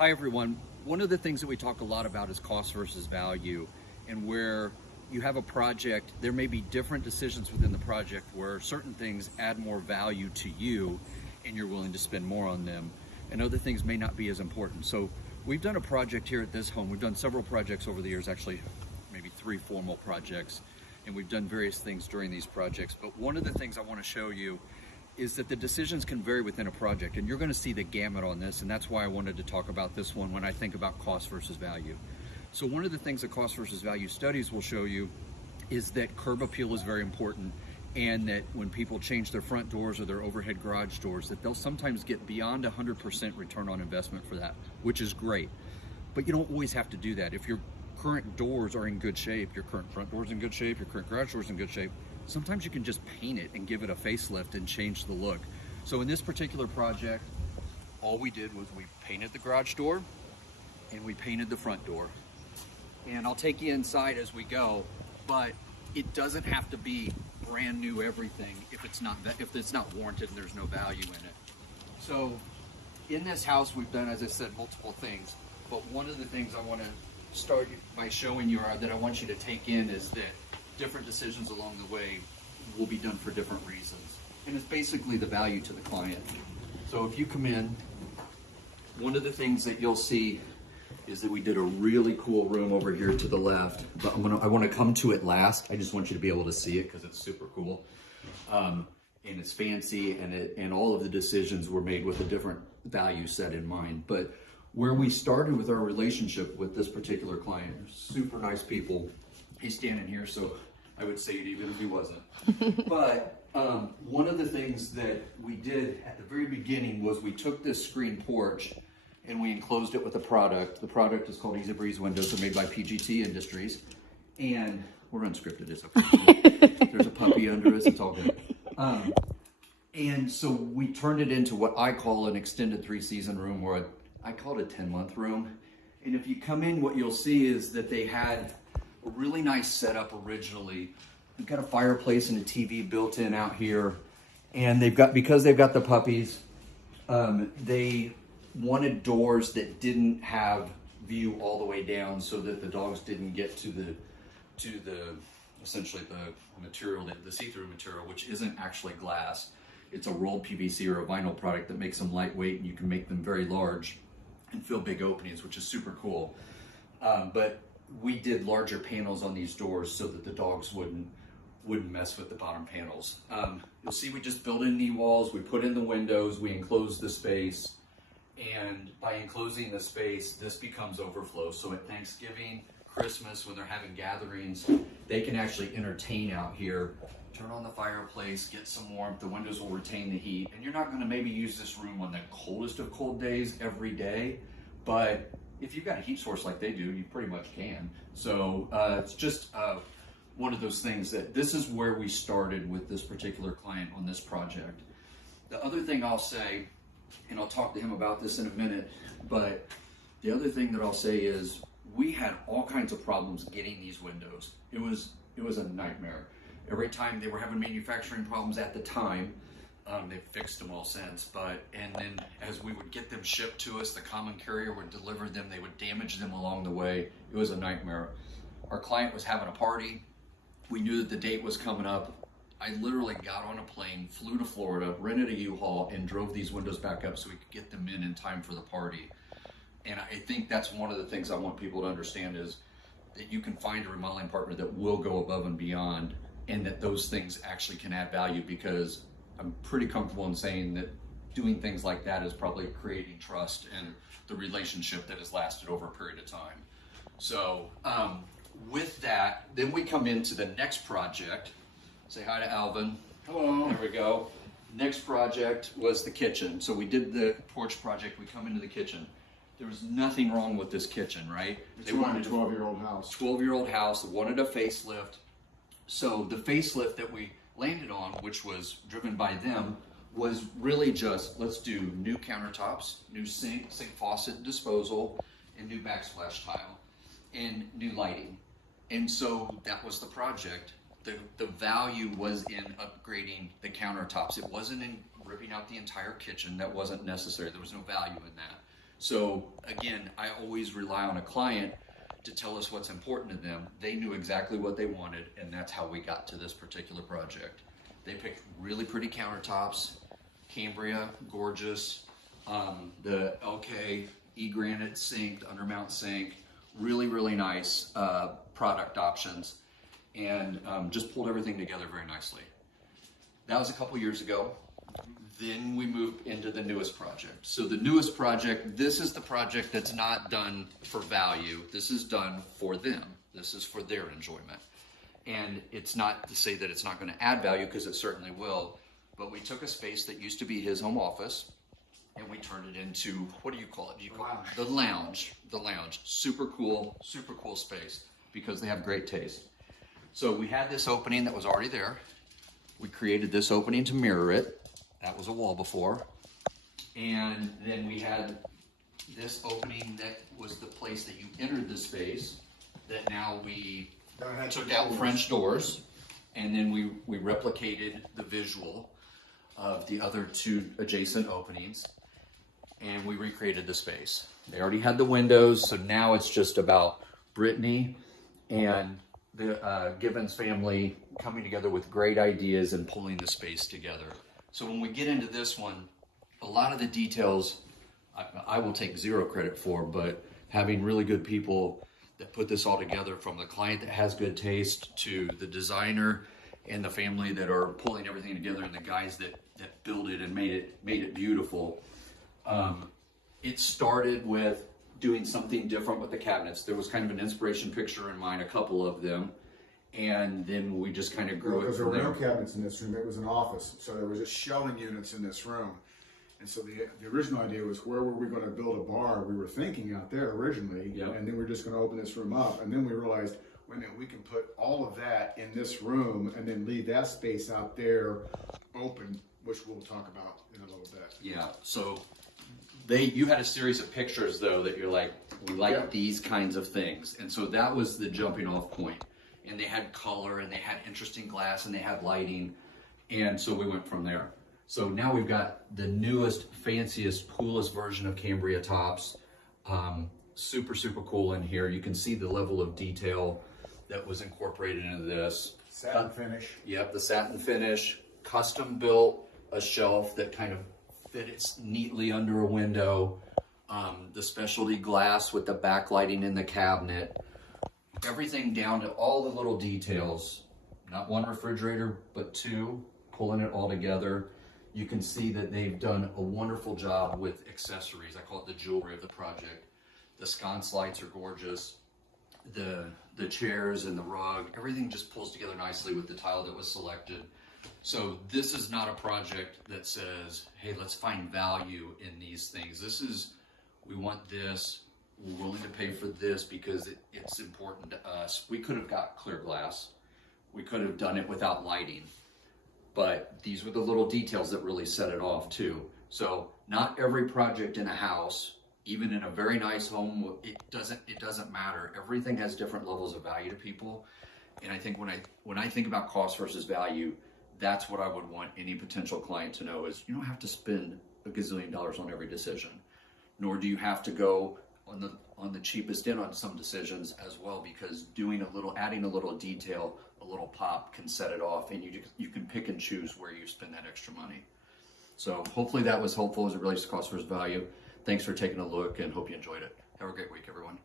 Hi everyone. One of the things that we talk a lot about is cost versus value, and where you have a project, there may be different decisions within the project where certain things add more value to you and you're willing to spend more on them, and other things may not be as important. So we've done a project here at this home. We've done several projects over the years, actually maybe 3 formal projects, and we've done various things during these projects. But one of the things I want to show you is that the decisions can vary within a project, and you're going to see the gamut on this, and that's why I wanted to talk about this one when I think about cost versus value. So one of the things that cost versus value studies will show you is that curb appeal is very important, and that when people change their front doors or their overhead garage doors, that they'll sometimes get beyond 100% return on investment for that, which is great. But you don't always have to do that. If your current doors are in good shape, your current front door's in good shape, your current garage door's in good shape, sometimes you can just paint it and give it a facelift and change the look. So in this particular project, all we did was we painted the garage door and we painted the front door. And I'll take you inside as we go, but it doesn't have to be brand new everything if it's not warranted and there's no value in it. So in this house, we've done, as I said, multiple things, but one of the things I want to start by showing you that I want you to take in is that different decisions along the way will be done for different reasons. And it's basically the value to the client. So if you come in, one of the things that you'll see is that we did a really cool room over here to the left, but I want to come to it last. I just want you to be able to see it because it's super cool. And it's fancy, and all of the decisions were made with a different value set in mind. But where we started with our relationship with this particular client, super nice people. He's standing here, so I would say it even if he wasn't. But one of the things that we did at the very beginning was we took this screen porch and we enclosed it with a product. The product is called Easy Breeze Windows. They're made by PGT Industries. And we're unscripted, it's okay. There's a puppy under us, it's all good. And so we turned it into what I call an extended 3-season room, or I call it a 10-month room. And if you come in, what you'll see is that they had a really nice setup originally. We've got a fireplace and a TV built in out here. And because they've got the puppies, they wanted doors that didn't have view all the way down so that the dogs didn't get to the essentially the material, the see-through material, which isn't actually glass. It's a rolled PVC or a vinyl product that makes them lightweight, and you can make them very large and fill big openings, which is super cool. But we did larger panels on these doors so that the dogs wouldn't mess with the bottom panels. You'll see we just built in knee walls, we put in the windows, we enclosed the space, and by enclosing the space, this becomes overflow. So at Thanksgiving, Christmas, when they're having gatherings, they can actually entertain out here, turn on the fireplace, get some warmth, the windows will retain the heat, and you're not gonna maybe use this room on the coldest of cold days every day, but if you've got a heat source like they do, you pretty much can. So it's just one of those things that this is where we started with this particular client on this project. The other thing I'll say, and I'll talk to him about this in a minute, but the other thing that I'll say is we had all kinds of problems getting these windows. It was a nightmare. Every time they were having manufacturing problems at the time, they've fixed them all since, and then as we would get them shipped to us, the common carrier would deliver them, they would damage them along the way. It was a nightmare. Our client was having a party. We knew that the date was coming up. I literally got on a plane, flew to Florida, rented a U-Haul, and drove these windows back up so we could get them in time for the party. And I think that's one of the things I want people to understand is that you can find a remodeling partner that will go above and beyond, and that those things actually can add value, because I'm pretty comfortable in saying that doing things like that is probably creating trust and the relationship that has lasted over a period of time. So with that, then we come into the next project. Say hi to Alvin. Hello. There we go. Next project was the kitchen. So we did the porch project, we come into the kitchen. There was nothing wrong with this kitchen, right? They wanted a 12-year-old house. 12-year-old house, wanted a facelift. So the facelift that we landed on, which was driven by them, was really just, let's do new countertops, new sink faucet and disposal, and new backsplash tile, and new lighting. And so that was the project. The value was in upgrading the countertops. It wasn't in ripping out the entire kitchen. That wasn't necessary. There was no value in that. So again, I always rely on a client to tell us what's important to them. They knew exactly what they wanted, and that's how we got to this particular project. They picked really pretty countertops, Cambria, gorgeous, the LK E-granite sink, undermount sink, really nice product options, and just pulled everything together very nicely. That was a couple years ago. Then we moved into the newest project. So the newest project, this is the project that's not done for value. This is done for them. This is for their enjoyment. And it's not to say that it's not going to add value, because it certainly will. But we took a space that used to be his home office, and we turned it into, what do you call it? The lounge. The lounge. Super cool space, because they have great taste. So we had this opening that was already there. We created this opening to mirror it. That was a wall before. And then we had this opening that was the place that you entered the space, that now we took out French doors, and then we replicated the visual of the other two adjacent openings, and we recreated the space. They already had the windows, so now it's just about Brittany and the Gibbons family coming together with great ideas and pulling the space together. So when we get into this one, a lot of the details I will take zero credit for, but having really good people that put this all together, from the client that has good taste to the designer and the family that are pulling everything together, and the guys that built it and made it beautiful. It started with doing something different with the cabinets. There was kind of an inspiration picture in mind, a couple of them, and then we just kind of grew it Because there from were no there. cabinets in this room. It was an office, so there was just shelving units in this room. And so the original idea was, where were we going to build a bar? We were thinking out there originally, Yep. and then we were just going to open this room up. And then we realized, wait a minute, we can put all of that in this room and then leave that space out there open, which we'll talk about in a little bit. Yeah, so you had a series of pictures though that you're like, we like Yeah. these kinds of things. And so that was the jumping off point. And they had color, and they had interesting glass, and they had lighting. And so we went from there. So now we've got the newest, fanciest, coolest version of Cambria tops. Super cool in here. You can see the level of detail that was incorporated into this. Satin finish. Yep, the satin finish, custom built, a shelf that kind of fits neatly under a window, the specialty glass with the backlighting in the cabinet, everything down to all the little details, not one refrigerator, but two, pulling it all together. You can see that they've done a wonderful job with accessories. I call it the jewelry of the project. The sconce lights are gorgeous. The chairs and the rug, everything just pulls together nicely with the tile that was selected. So this is not a project that says, hey, let's find value in these things. This is, we want this, we're willing to pay for this because it's important to us. We could have got clear glass. We could have done it without lighting. But these were the little details that really set it off too. So not every project in a house, even in a very nice home, it doesn't matter. Everything has different levels of value to people. And I think when I think about cost versus value, that's what I would want any potential client to know, is you don't have to spend a gazillion dollars on every decision, nor do you have to go on the cheapest end on some decisions as well, because adding a little detail, a little pop can set it off, and you can pick and choose where you spend that extra money. So hopefully that was helpful as it relates to cost versus value. Thanks for taking a look, and hope you enjoyed it. Have a great week, everyone.